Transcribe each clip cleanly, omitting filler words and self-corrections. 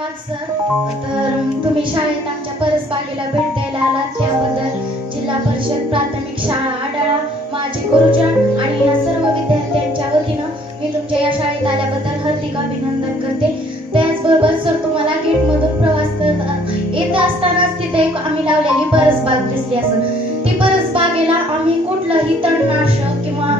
धन्यवाद सर. तर तुम्ही शाळेत आमच्या परसबागेला भेट द्यायला आलात त्याबद्दल जिल्हा परिषद प्राथमिक शाळा आडाळा, माझे गुरुजन आणि या सर्व विद्यार्थ्यांच्या वतीनं मी तुमच्या या शाळेत आल्याबद्दल हार्दिक अभिनंदन करते. त्याचबरोबर सर तुम्हाला गेटमधून प्रवास येत असतानाच तिथे एक आम्ही लावलेली परसबाग दिसली असेल. ती परसबागेला आम्ही कुठलंही तणनाशक किंवा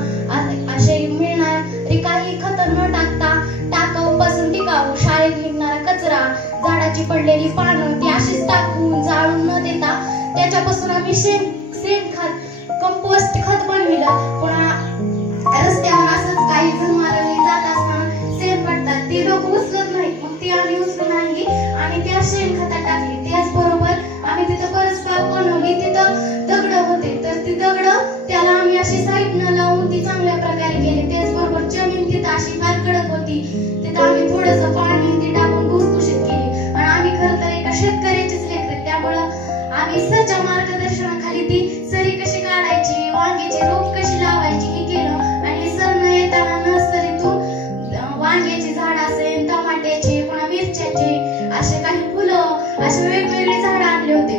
असे मिळणारी काही खत न टाकता टाकाऊ पासून टिकाऊ शाळेत निघणारा कचरा, झाडाची पडलेली पानं ती अशीच टाकून जाळून न देता त्याच्यापासून आम्ही शेणखत कंपोस्ट खत बनविलं. पुन्हा रस्त्यावर असंच काही जण मारली जात असताना शेण पडतात ते लोक उचलत नाहीत, मग ती आम्ही उचलून आणली आणि त्या शेणखतात टाकली. त्याचबरोबर आम्ही तिथं परसबाग बनवली. तिथं दगड होते तर ती दगड त्याला आम्ही अशी साईडनं लावून ती चांगल्या प्रकारे केली. त्याचबरोबर जमीन तिथं अशी फार कडक होती, तिथं आम्ही थोडंसं पाणी ती टाकून भुसभुशीत केली. आणि आम्ही खरं तर एका शेतकऱ्याचीच लेकरं, त्यामुळं आम्ही सरच्या मार्गदर्शनाखाली ती सरी कशी काढायची, वांग्याची रोप कशी लावायची हे केलं. आणि सर न येताना नर्सरीतून वांग्याची झाड असेल, टमाट्याची, पुन्हा मिरच्याची, असे काही फुलं, असे वेगवेगळे झाड आणले होते.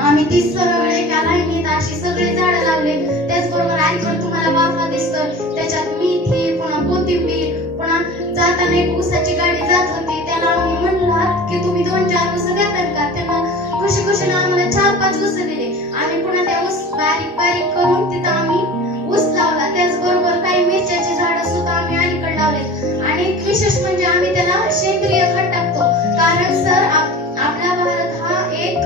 आम्ही ती सरळ एका लाईनीत अशी सगळी झाडं लावले. त्याचबरोबर आईकडे तुम्हाला वाफा दिसतोय, त्याच्यात मेथी, पुन्हा कोथिंबीर, पुन्हा जाताना एक ऊसाची गाडी जात होती, त्याला आम्ही म्हणलं की तुम्ही 2-4 ऊस देताल का. त्यांना खुशी खुशीने आम्हाला 4-5 ऊस दिले. आम्ही पुन्हा त्या ऊस बारीक बारीक करून तिथं आम्ही ऊस लावला. त्याचबरोबर काही मिरच्याची झाडं सुद्धा आम्ही अलीकडे लावले. आणि विशेष म्हणजे आम्ही त्याला सेंद्रिय खत टाकतो, कारण सर आपला भारत हा एक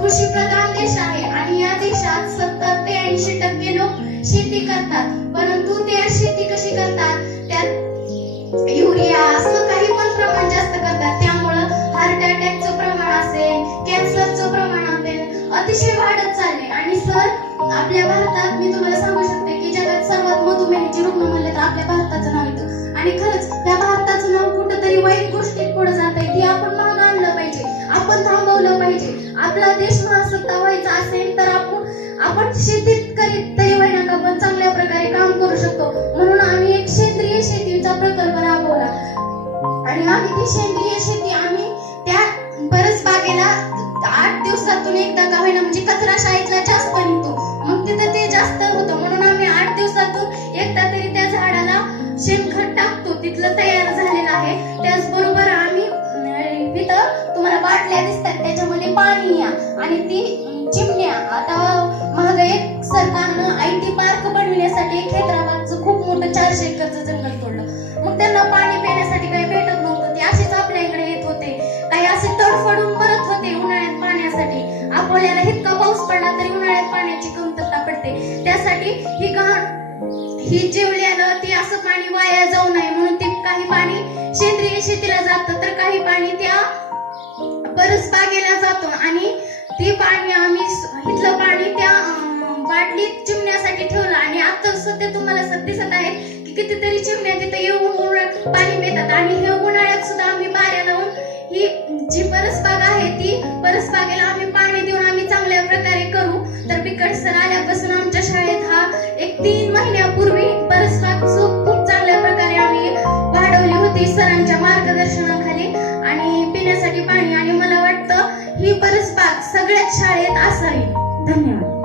कृषी प्रधान देश आहे आणि या देशात 70 ते 80% लोक शेती करतात. परंतु ते शेती कशी करतात, त्यात युरिया असं काही पण प्रमाण जास्त करतात. त्यामुळं हार्ट अटॅकचं प्रमाण असेल, कॅन्सरचं प्रमाण असेल, अतिशय वाढत चालले. आणि सर आपल्या भारतात मी तुम्हाला सांगू शकते की जगात सर्वात मधुमेहाचे रुग्ण म्हणले तर आपल्या भारताचं नाव येतं. आणि खरंच त्या भारताचं नाव कुठंतरी वाईट गोष्टीत पुढे जात आहे, ती आपण मागं आणलं पाहिजे, आपण थांबवलं पाहिजे. आपला देश महासत्ता व्हायचा असेल तर आपण शेतीत करीत तरी होईना पण चांगल्या प्रकारे काम करू शकतो. म्हणून आम्ही एक सेंद्रिय शेतीचा प्रकल्प राबवला आणि आम्ही ती सेंद्रिय शेती आम्ही त्या परसबागेला 8 दिवसातून एकदा का होईना, म्हणजे कचरा शाळेतला जास्त निघतो मग तिथं ते जास्त होतं, म्हणून आम्ही 8 दिवसातून एकदा तरी त्या झाडाला शेणखत टाकतो. तिथलं तयार झालेलं आहे. त्याचबरोबर आम्ही तिथं तुम्हाला बाटल्या दिसतात त्याच्यामध्ये पाणी या आणि ती चिमण्या. आता महाग एक सरकारनं IT पार्क बनविण्यासाठी हैदराबादचं खूप मोठं 400 एकरचं जंगल तोडलं. मग त्यांना पाणी पिण्यासाठी काही भेटत नव्हतं, ते असेच आपल्या इकडे येत होते, काही असे तडफडून मरत होते उन्हाळ्यात पाण्यासाठी. आपल्याला इतका पाऊस पडला तरी उन्हाळ्यात पाण्याची कमतरता पडते. त्यासाठी ही जेवल्यानं ती असं पाणी वाया जाऊ नये म्हणून ते काही पाणी सेंद्रिय शेतीला जातं तर काही पाणी त्या परसबागेला जातो. आणि ती पाणी आम्ही इथलं पाणी त्या बाटलीत चिमण्यासाठी ठेवलं. आणि आता सध्या तुम्हाला दिसत आहे की कितीतरी चिमण्या तिथे येऊन पाणी पितात. आणि हे उन्हाळ्यात सुद्धा आम्ही बाऱ्या लावून ही जी परसबाग आहे ती परसबागेला आम्ही पाणी देऊन आम्ही चांगल्या प्रकारे करू. तर बिकट सर आल्यापासून आमच्या शाळेत हा एक 3 महिन्यापूर्वी परसबाग खूप चांगल्या प्रकारे आम्ही वाढवली होती सरांच्या मार्गदर्शनाखाली आणि पिण्यासाठी पाणी. आणि मला वाटतं ही परसबाग सगळ्याच शाळेत असावी. धन्यवाद.